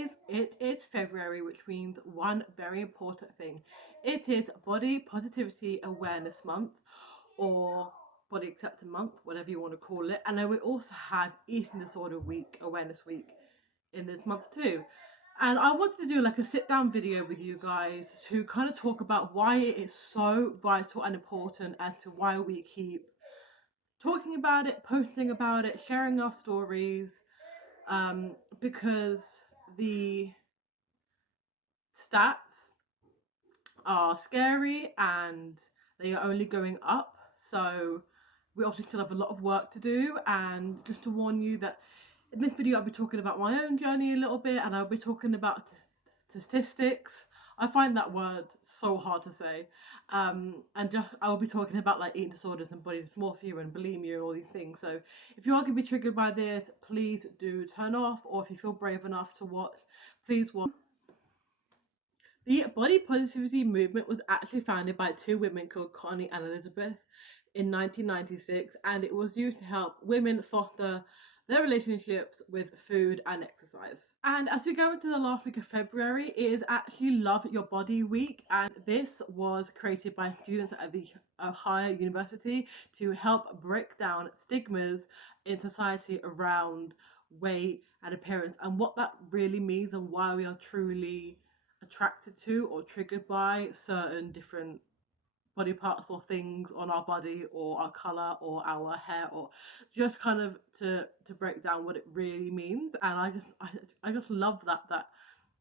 guys, it is February, which means one very important thing. It is Body Positivity Awareness Month, or Body Acceptance Month, whatever you want to call it. And then we also have Eating Disorder Week, Awareness Week in this month too. And I wanted to do like a sit down video with you guys to kind of talk about why it is so vital and important, as to why we keep talking about it, posting about it, sharing our stories, because the stats are scary and they are only going up. So we obviously still have a lot of work to do. And just to warn you that in this video I'll be talking about my own journey a little bit, and I'll be talking about statistics. I find that word so hard to say. And just I'll be talking about like eating disorders and body dysmorphia and bulimia and all these things. So if you are going to be triggered by this, please do turn off, or if you feel brave enough to watch, please watch. The body positivity movement was actually founded by two women called Connie and Elizabeth in 1996, and it was used to help women foster their relationships with food and exercise. And as we go into the last week of February, it is actually Love Your Body Week, and this was created by students at the Ohio University to help break down stigmas in society around weight and appearance, and what that really means, and why we are truly attracted to or triggered by certain different body parts or things on our body, or our color, or our hair, or just kind of to break down what it really means. And I just love that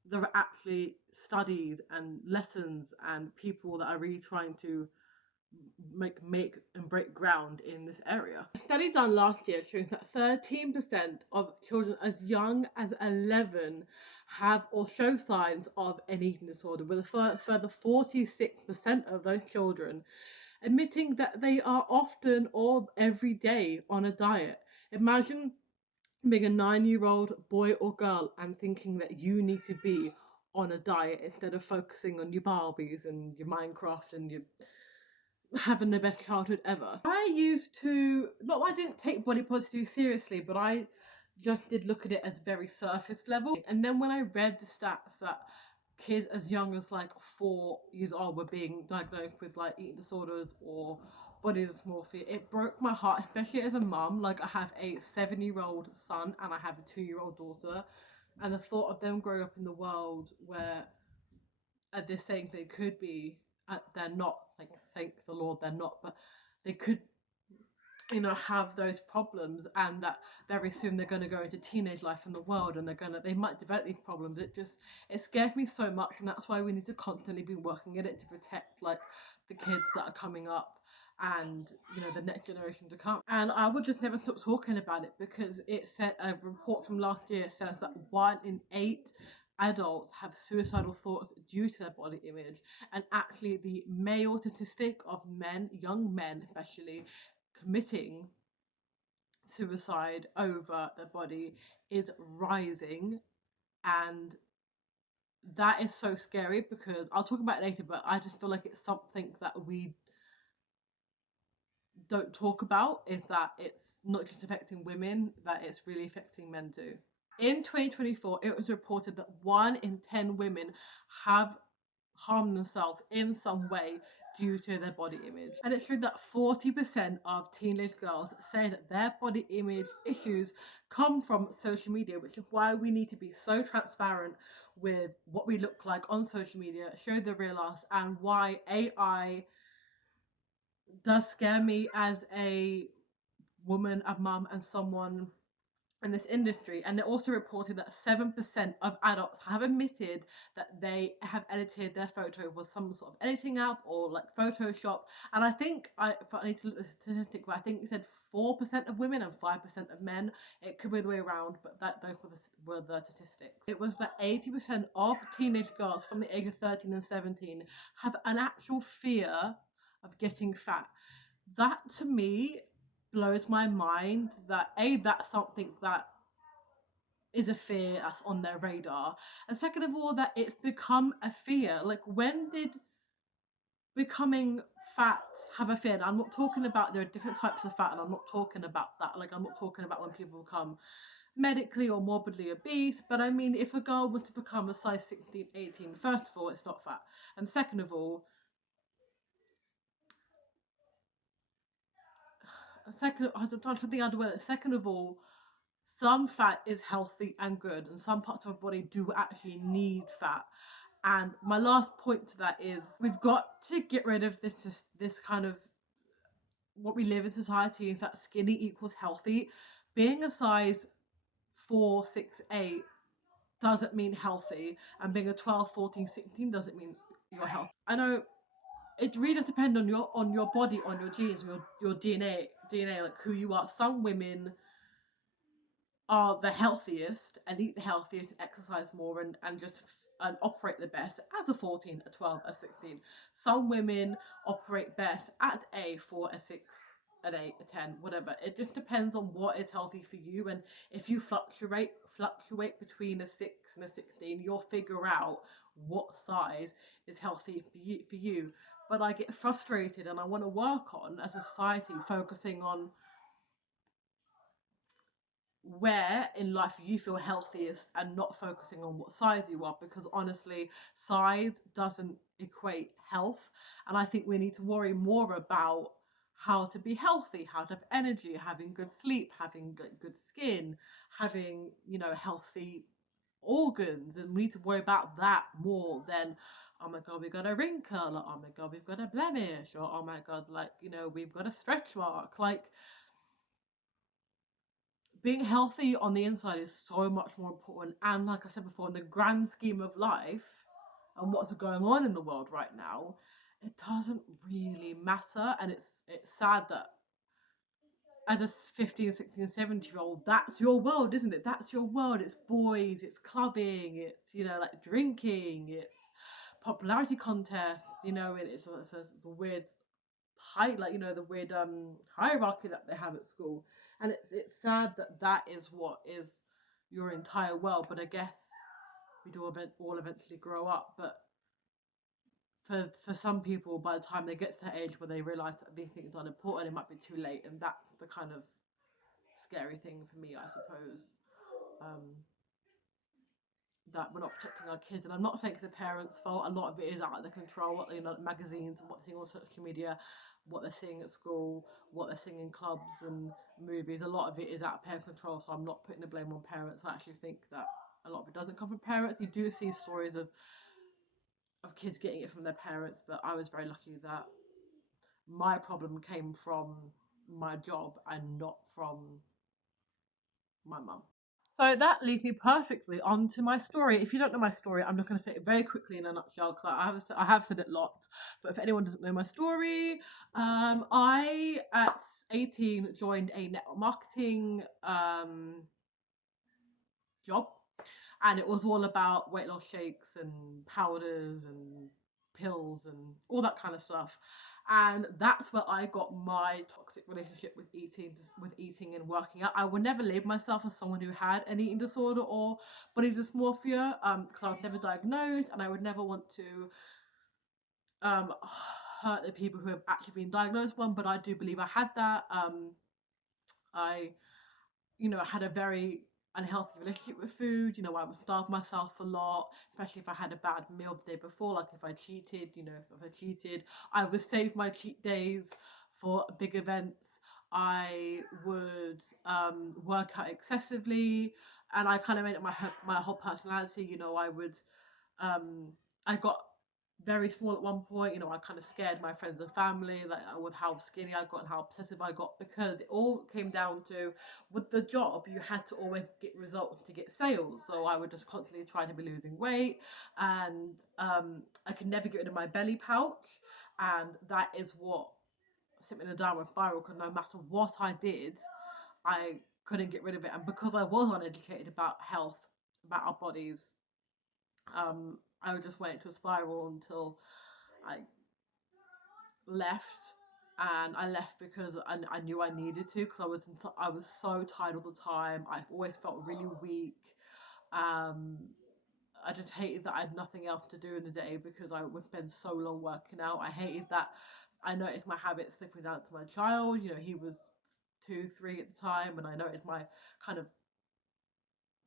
there are actually studies and lessons and people that are really trying to make and break ground in this area. A study done last year shows that 13% of children as young as 11 have or show signs of an eating disorder, with a further 46% of those children admitting that they are often or every day on a diet. Imagine being a 9-year-old boy or girl and thinking that you need to be on a diet instead of focusing on your Barbies and your Minecraft and your having the best childhood ever. I used to, not that I didn't take body positivity seriously, but I just did look at it as very surface level. And then when I read the stats that kids as young as like 4 years old were being diagnosed with like eating disorders or body dysmorphia, it broke my heart, especially as a mum. Like, I have a 7-year-old son and I have a 2-year-old daughter, and the thought of them growing up in the world where at this saying they could be, they're not, like, thank the Lord they're not, but they could, you know, have those problems, and that very soon they're going to go into teenage life in the world, and they might develop these problems. It scares me so much, and that's why we need to constantly be working at it to protect like the kids that are coming up, and you know, the next generation to come. And I would just never stop talking about it, because it said, a report from last year says that 1 in 8 adults have suicidal thoughts due to their body image. And actually the male statistic of men, young men especially, committing suicide over their body is rising. And that is so scary, because I'll talk about it later, but I just feel like it's something that we don't talk about, is that it's not just affecting women, that it's really affecting men too. In 2024, it was reported that 1 in 10 women have harmed themselves in some way due to their body image. And it's true that 40% of teenage girls say that their body image issues come from social media, which is why we need to be so transparent with what we look like on social media, show the real us, and why AI does scare me as a woman, a mum, and someone in this industry. And they also reported that 7% of adults have admitted that they have edited their photo with some sort of editing app or like Photoshop. And I think, I need to look at the statistic, but I think it said 4% of women and 5% of men. It could be the way around, but those were the statistics. It was that 80% of teenage girls from the age of 13 and 17 have an actual fear of getting fat. That to me blows my mind, that that's something that is a fear that's on their radar, and second of all, that it's become a fear. Like, when did becoming fat have a fear? And I'm not talking about, there are different types of fat, and I'm not talking about that. Like, I'm not talking about when people become medically or morbidly obese, but I mean, if a girl wants to become a size 16, 18, first of all, it's not fat. And second of all, I'm trying to think other way. Second of all, some fat is healthy and good, and some parts of our body do actually need fat. And my last point to that is we've got to get rid of this kind of what we live in society is that skinny equals healthy. Being a size 4, 6, 8 doesn't mean healthy, and being a 12, 14, 16 doesn't mean you're healthy. I know it really does depend on your body, on your genes, your DNA, like who you are. Some women are the healthiest and eat the healthiest and exercise more and just and operate the best as a 14, a 12, a 16. Some women operate best at a 4, a 6, an 8, a 10, whatever. It just depends on what is healthy for you. And if you fluctuate between a 6 and a 16, you'll figure out what size is healthy for you. But I get frustrated and I want to work on, as a society, focusing on where in life you feel healthiest and not focusing on what size you are, because honestly, size doesn't equate health. And I think we need to worry more about how to be healthy, how to have energy, having good sleep, having good skin, having, healthy organs. And we need to worry about that more than, oh my god, we got a wrinkle, or oh my god, we've got a blemish, or oh my god, like, we've got a stretch mark. Like, being healthy on the inside is so much more important. And like I said before, in the grand scheme of life and what's going on in the world right now, it doesn't really matter. And it's sad that as a 15, 16, 17-year-old, that's your world, isn't it? That's your world. It's boys, it's clubbing, it's, like drinking, it's popularity contests, and it's a weird like, the weird hierarchy that they have at school. And it's sad that is what is your entire world. But I guess we do all eventually grow up. But for some people, by the time they get to that age where they realize that these things aren't important, it might be too late. And that's the kind of scary thing for me, I suppose. That we're not protecting our kids. And I'm not saying it's the parents' fault. A lot of it is out of their control. Magazines and what they're seeing on social media, what they're seeing at school, what they're seeing in clubs and movies. A lot of it is out of parent control. So I'm not putting the blame on parents. I actually think that a lot of it doesn't come from parents. You do see stories of kids getting it from their parents, but I was very lucky that my problem came from my job and not from my mum. So that leads me perfectly onto my story. If you don't know my story, I'm just going to say it very quickly in a nutshell, because I have said it lots. But if anyone doesn't know my story, I at 18 joined a network marketing job, and it was all about weight loss shakes and powders and pills and all that kind of stuff. And that's where I got my toxic relationship with eating and working out. I would never label myself as someone who had an eating disorder or body dysmorphia, because I was never diagnosed, and I would never want to hurt the people who have actually been diagnosed with one. But I do believe I had that. I had a very unhealthy relationship with food. I would starve myself a lot, especially if I had a bad meal the day before. Like if I cheated, I would save my cheat days for big events. I would work out excessively, and I kind of made it my whole personality. I got very small at one point. I kind of scared my friends and family, like with how skinny I got and how obsessive I got, because it all came down to, with the job, you had to always get results to get sales. So I would just constantly try to be losing weight, and I could never get rid of my belly pouch, and that is what sent me in a downward spiral, because no matter what I did, I couldn't get rid of it. And because I was uneducated about health, about our bodies, I just went into a spiral until I left. And I left because I knew I needed to, because I was so tired all the time. I always felt really weak. I just hated that I had nothing else to do in the day, because I would spend so long working out. I hated that I noticed my habits slipping down to my child. He was 2, 3 at the time, and I noticed my kind of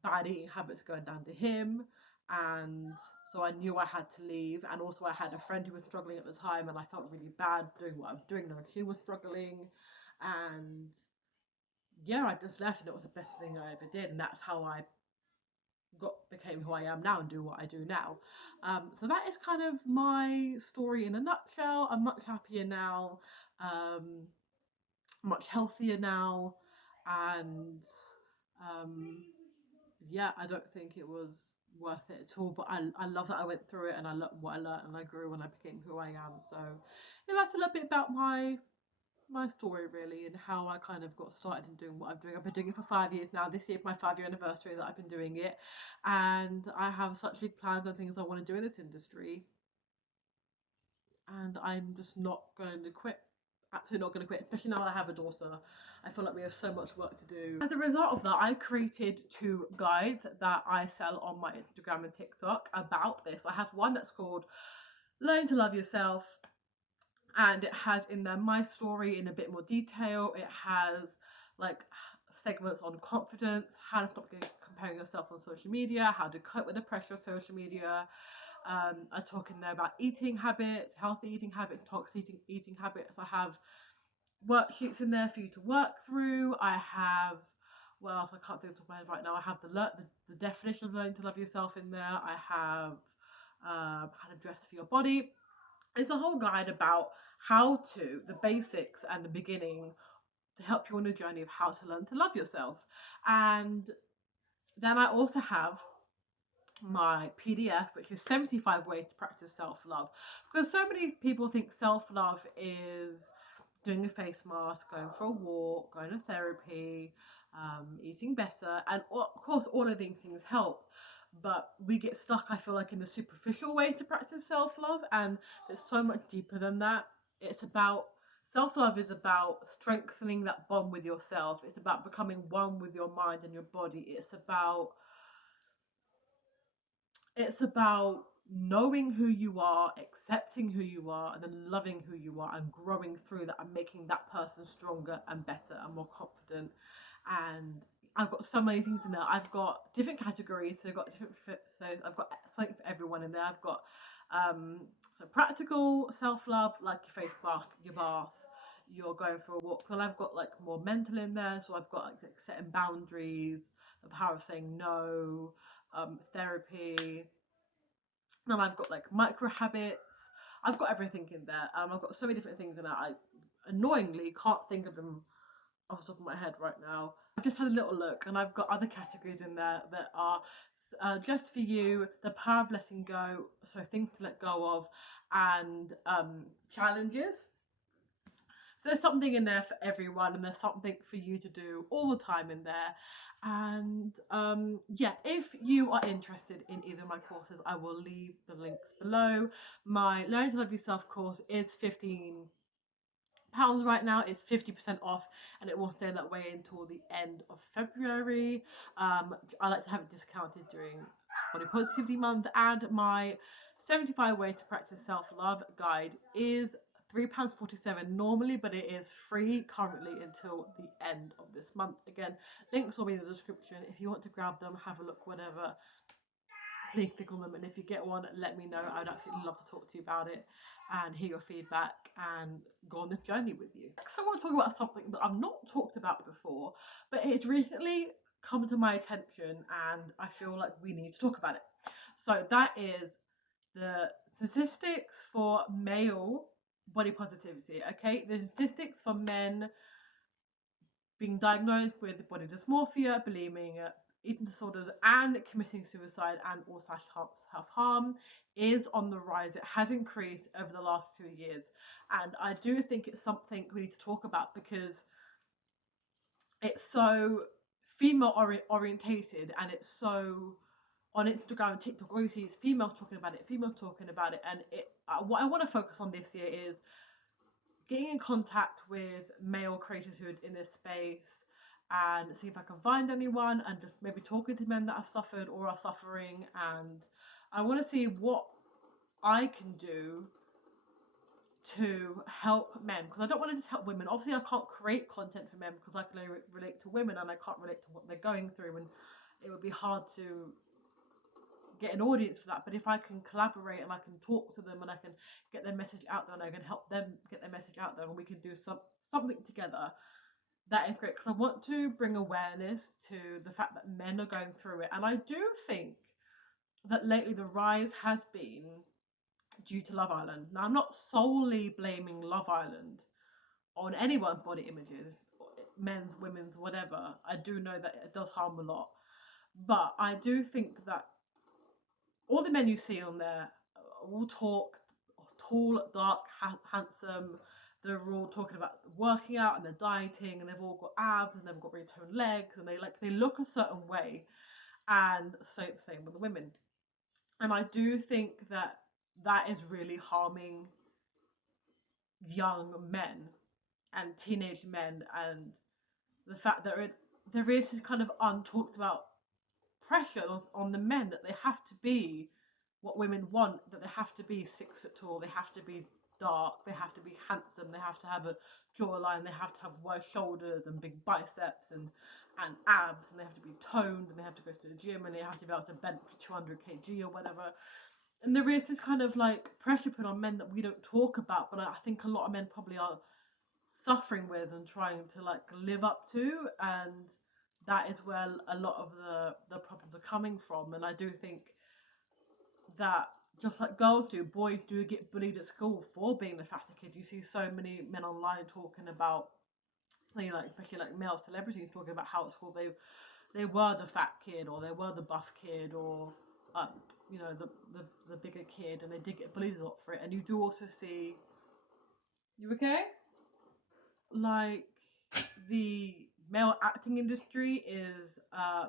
bad eating habits going down to him, and so I knew I had to leave. And also I had a friend who was struggling at the time, and I felt really bad doing what I was doing knowing she was struggling. And yeah, I just left, and it was the best thing I ever did, and that's how I became who I am now and do what I do now. So that is kind of my story in a nutshell. I'm much happier now, um, much healthier now, and um, yeah, I don't think it was worth it at all. But I love that I went through it, and I love what I learned, and I grew, and I became who I am. So yeah, that's a little bit about my story really, and how I kind of got started in doing what I'm doing. I've been doing it for 5 years now. This year is my 5-year anniversary that I've been doing it, and I have such big plans and things I want to do in this industry, and I'm just not going to quit. Absolutely not going to quit, especially now that I have a daughter. I feel like we have so much work to do. As a result of that, I created 2 guides that I sell on my Instagram and TikTok about this. I have one that's called Learning to Love Yourself, and it has in there my story in a bit more detail. It has like segments on confidence, how to stop comparing yourself on social media, how to cope with the pressure of social media. I talk in there about eating habits, healthy eating habits, toxic eating habits. I have worksheets in there for you to work through. I have, well, I can't think of my head right now. I have the definition of learning to love yourself in there. I have how to dress for your body. It's a whole guide about the basics and the beginning to help you on a journey of how to learn to love yourself. And then I also have my PDF, which is 75 ways to practice self-love, because so many people think self-love is doing a face mask, going for a walk, going to therapy, eating better, and of course all of these things help, but we get stuck, I feel like, in the superficial way to practice self-love, and it's so much deeper than that. It's about Self-love is about strengthening that bond with yourself. It's about becoming one with your mind and your body. It's about knowing who you are, accepting who you are, and then loving who you are and growing through that and making that person stronger and better and more confident. And I've got so many things in there. I've got different categories, so I've got something for everyone in there. I've got so practical self-love, like your face mask, your bath, you're going for a walk. Then I've got like more mental in there, so I've got like setting boundaries, the power of saying no, therapy. And I've got like micro habits. I've got everything in there. I've got so many different things in there. I annoyingly can't think of them off the top of my head right now. I've just had a little look, and I've got other categories in there that are just for you, the power of letting go, so things to let go of, and challenges. So there's something in there for everyone, and there's something for you to do all the time in there. And yeah, if you are interested in either of my courses, I will leave the links below. My Learning to Love Yourself course is £15 right now. It's 50% off, and it will stay that way until the end of February. I like to have it discounted during Body Positivity Month, and my 75 ways to practice self-love guide is £3.47 normally, but it is free currently until the end of this month. Again, links will be in the description. If you want to grab them, have a look, whatever, please click on them. And if you get one, let me know. I would absolutely love to talk to you about it and hear your feedback and go on this journey with you. Next, I want to talk about something that I've not talked about before, but it's recently come to my attention and I feel like we need to talk about it. So that is the statistics for male body positivity. Okay, the statistics for men being diagnosed with body dysmorphia, bulimia, eating disorders, and committing suicide and or self-harm is on the rise. It has increased over the last 2 years, and I do think it's something we need to talk about because it's so female orientated, and it's so on Instagram and TikTok, all you see is females talking about it, and what I want to focus on this year is getting in contact with male creators who are in this space and see if I can find anyone, and just maybe talking to men that have suffered or are suffering. And I want to see what I can do to help men, because I don't want to just help women. Obviously I can't create content for men because I can only relate to women, and I can't relate to what they're going through, and it would be hard to get an audience for that. But if I can collaborate and I can talk to them and I can get their message out there and I can help them get their message out there and we can do something together, that is great, because I want to bring awareness to the fact that men are going through it. And I do think that lately the rise has been due to Love Island. Now, I'm not solely blaming Love Island on anyone's body images, men's, women's, whatever. I do know that it does harm a lot. But I do think that all the men you see on there all talk tall, dark, handsome. They're all talking about working out and they're dieting and they've all got abs and they've got really toned legs and they look a certain way. And so same with the women. And I do think that that is really harming young men and teenage men, and the fact that there is this kind of untalked about pressure on the men that they have to be what women want, that they have to be 6 foot tall, they have to be dark, they have to be handsome, they have to have a jawline, they have to have wide shoulders and big biceps and abs, and they have to be toned, and they have to go to the gym, and they have to be able to bench 200 kg or whatever. And there is this kind of like pressure put on men that we don't talk about, but I think a lot of men probably are suffering with and trying to like live up to, and that is where a lot of the problems are coming from. And I do think that just like girls do, boys do get bullied at school for being the fatter kid. You see so many men online talking about, you know, especially like male celebrities talking about how at school they were the fat kid or they were the buff kid or you know, the bigger kid, and they did get bullied a lot for it. And you do also see, you okay? Like the male acting industry is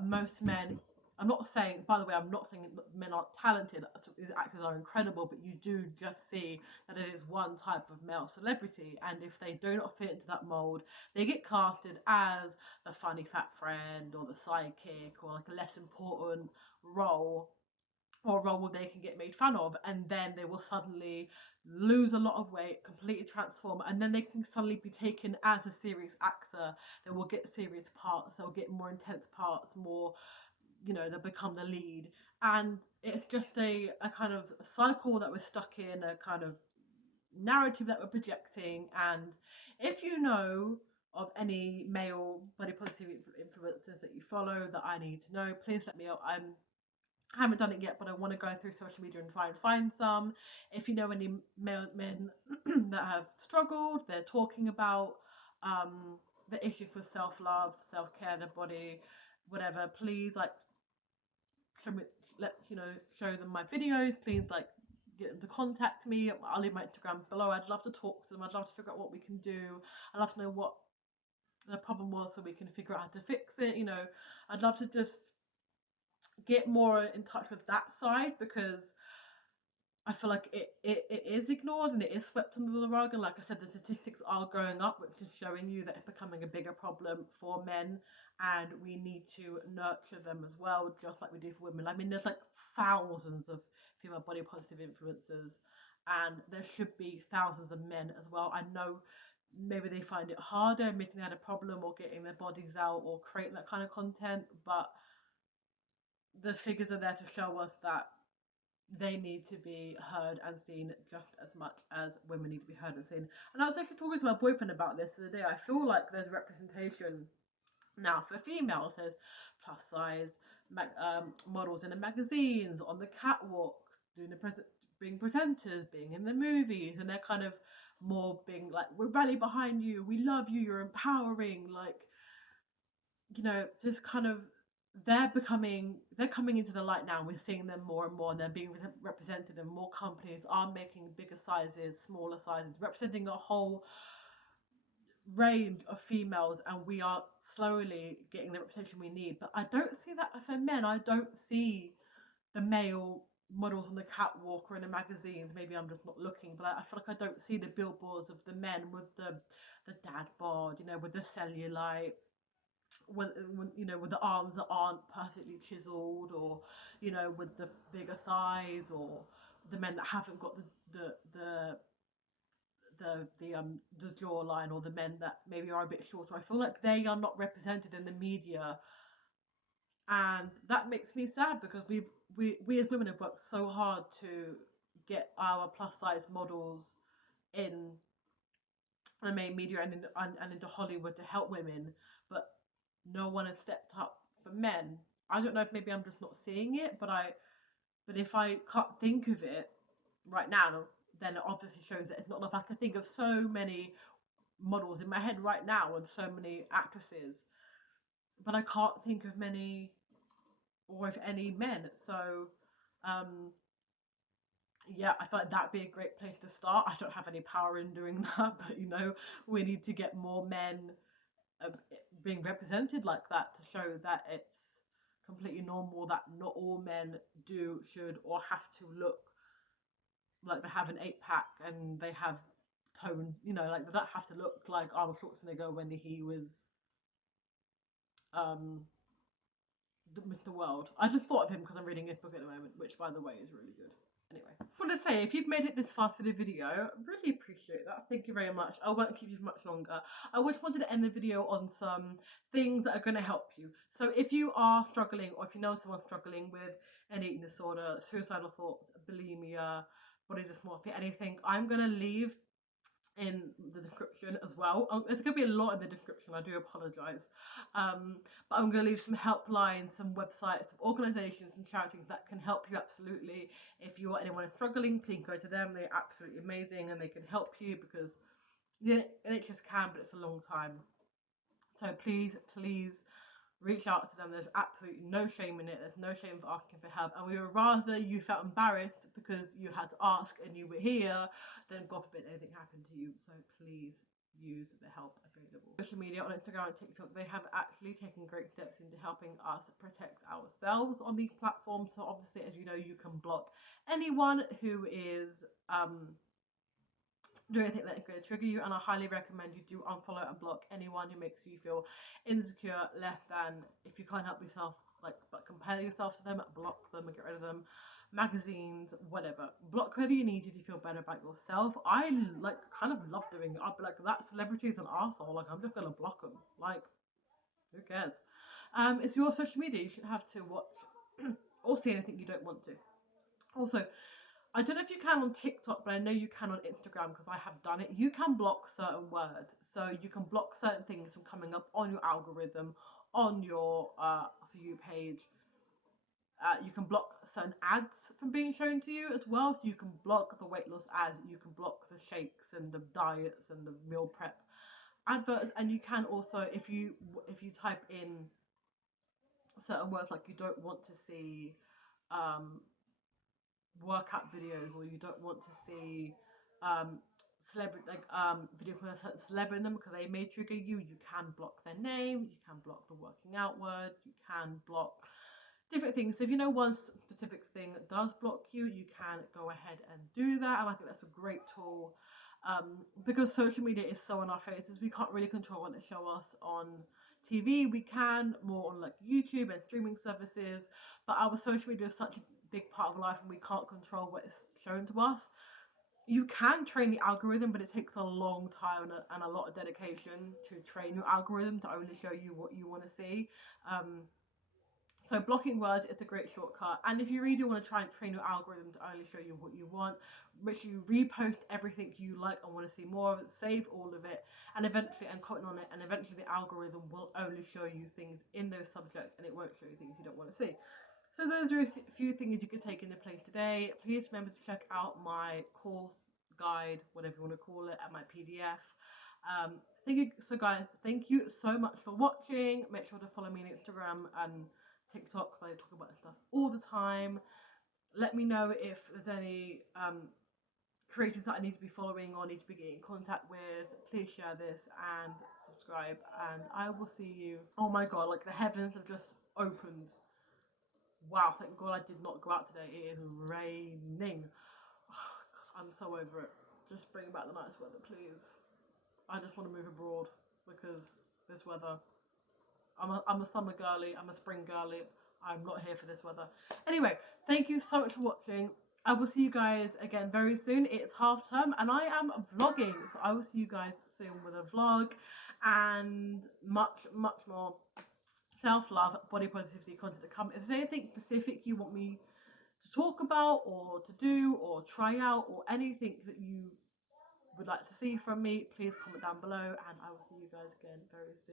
most men. I'm not saying, by the way, I'm not saying men aren't talented. These actors are incredible, but you do just see that it is one type of male celebrity, and if they do not fit into that mold, they get casted as the funny fat friend or the sidekick or like a less important role, or a role where they can get made fun of, and then they will suddenly lose a lot of weight, completely transform, and then they can suddenly be taken as a serious actor. They will get serious parts, they'll get more intense parts, more, you know, they'll become the lead. And it's just a kind of cycle that we're stuck in, a kind of narrative that we're projecting. And if you know of any male body positive influencers that you follow that I need to know, please let me know. I haven't done it yet, but I want to go through social media and try and find some. If you know any male men that have struggled, they're talking about the issues with self-love, self-care, their body, whatever, please like show me, show them my videos. Please like get them to contact me. I'll leave my Instagram below. I'd love to talk to them. I'd love to figure out what we can do. I'd love to know what the problem was so we can figure out how to fix it. You know, I'd love to just get more in touch with that side, because I feel like it is ignored and it is swept under the rug. And like I said, the statistics are going up, which is showing you that it's becoming a bigger problem for men, and we need to nurture them as well, just like we do for women. I mean, there's like thousands of female body positive influencers, and there should be thousands of men as well. I know maybe they find it harder admitting they had a problem or getting their bodies out or creating that kind of content, but the figures are there to show us that they need to be heard and seen just as much as women need to be heard and seen. And I was actually talking to my boyfriend about this the other day. I feel like there's representation now for females. There's plus size models in the magazines, on the catwalk, being presenters, being in the movies, and they're kind of more being like, we rally behind you, we love you, you're empowering, like, you know, just kind of they're coming into the light now, and we're seeing them more and more, and they're being represented, and more companies are making bigger sizes, smaller sizes, representing a whole range of females, and we are slowly getting the representation we need. But I don't see that for men. I don't see the male models on the catwalk or in the magazines. Maybe I'm just not looking, but I feel like I don't see the billboards of the men with the dad bod, you know, with the cellulite, when you know, with the arms that aren't perfectly chiseled, or you know, with the bigger thighs, or the men that haven't got the jawline, or the men that maybe are a bit shorter. I feel like they are not represented in the media And that makes me sad because we as women have worked so hard to get our plus size models in the main media and into Hollywood to help women, but no one has stepped up for men. I don't know if maybe I'm just not seeing it, but if I can't think of it right now, then it obviously shows that it's not enough. I can think of so many models in my head right now and so many actresses, but I can't think of many or if any men. So um yeah, I thought that'd be a great place to start. I don't have any power in doing that, but we need to get more men uh, being represented like that to show that it's completely normal that not all men do, should, or have to look like they have an 8-pack and they have tone, like they don't have to look like Arnold Schwarzenegger when he was um Mr. World. I just thought of him because I'm reading his book at the moment, which by the way is really good. Anyway, I want to say, if you've made it this far through the video, really appreciate that. Thank you very much. I won't keep you for much longer. I just wanted to end the video on some things that are going to help you. So if you are struggling, or if you know someone struggling with an eating disorder, suicidal thoughts, bulimia, body dysmorphia, anything, I'm going to leave in the description as well. There's going to be a lot in the description, I do apologise. But I'm going to leave some helplines, some websites, some organisations and charities that can help you absolutely. If you or anyone is struggling, please go to them. They're absolutely amazing and they can help you because the NHS can, but it's a long time. So please reach out to them. There's absolutely no shame in it. There's no shame for asking for help. And we would rather you felt embarrassed because you had to ask and you were here than, God forbid, anything happened to you. So please use the help available. Social media on Instagram and TikTok, they have actually taken great steps into helping us protect ourselves on these platforms. So obviously, as you know, you can block anyone who is do anything that is going to trigger you, and I highly recommend you do unfollow and block anyone who makes you feel insecure, less than. If you can't help yourself, but compare yourself to them, block them and get rid of them. Magazines, whatever, block whoever you need to feel better about yourself. I kind of love doing it. I'd be like, that celebrity is an arsehole, like I'm just gonna block them, like who cares. It's your social media, you shouldn't have to watch or see anything you don't want to. Also, I don't know if you can on TikTok, but I know you can on Instagram because I have done it. You can block certain words. So you can block certain things from coming up on your algorithm, on your For You page. You can block certain ads from being shown to you as well. So you can block the weight loss ads, you can block the shakes and the diets and the meal prep adverts. And you can also, if you type in certain words like you don't want to see workout videos, or you don't want to see celebrity video for a celebrity in them because they may trigger you, you can block their name, you can block the working out word, you can block different things. So if you know one specific thing that does block you, you can go ahead and do that, and I think that's a great tool. Because social media is so in our faces, we can't really control what they show us on TV. We can more on like YouTube and streaming services, but our social media is such a big part of life and we can't control what is shown to us. You can train the algorithm, but it takes a long time and a lot of dedication to train your algorithm to only show you what you want to see. So blocking words is a great shortcut, and if you really do want to try and train your algorithm to only show you what you want, make sure you repost everything you like and want to see more of it, save all of it, and comment on it, and eventually the algorithm will only show you things in those subjects and it won't show you things you don't want to see. So those are a few things you could take into play today. Please remember to check out my course, guide, whatever you want to call it, and my PDF. Thank you. So guys, thank you so much for watching. Make sure to follow me on Instagram and TikTok because I talk about this stuff all the time. Let me know if there's any creators that I need to be following or need to be getting in contact with. Please share this and subscribe, and I will see you. Oh my god, like the heavens have just opened. Wow, thank god I did not go out today. It is raining. Oh, god, I'm so over it. Just bring back the nice weather, please. I just want to move abroad because this weather. I'm a summer girly, I'm a spring girly. I'm not here for this weather. Anyway, thank you so much for watching. I will see you guys again very soon. It's half term and I am vlogging, so I will see you guys soon with a vlog and much more. self-love, body positivity content to come. If there's anything specific you want me to talk about or to do or try out, or anything that you would like to see from me, please comment down below, and I will see you guys again very soon.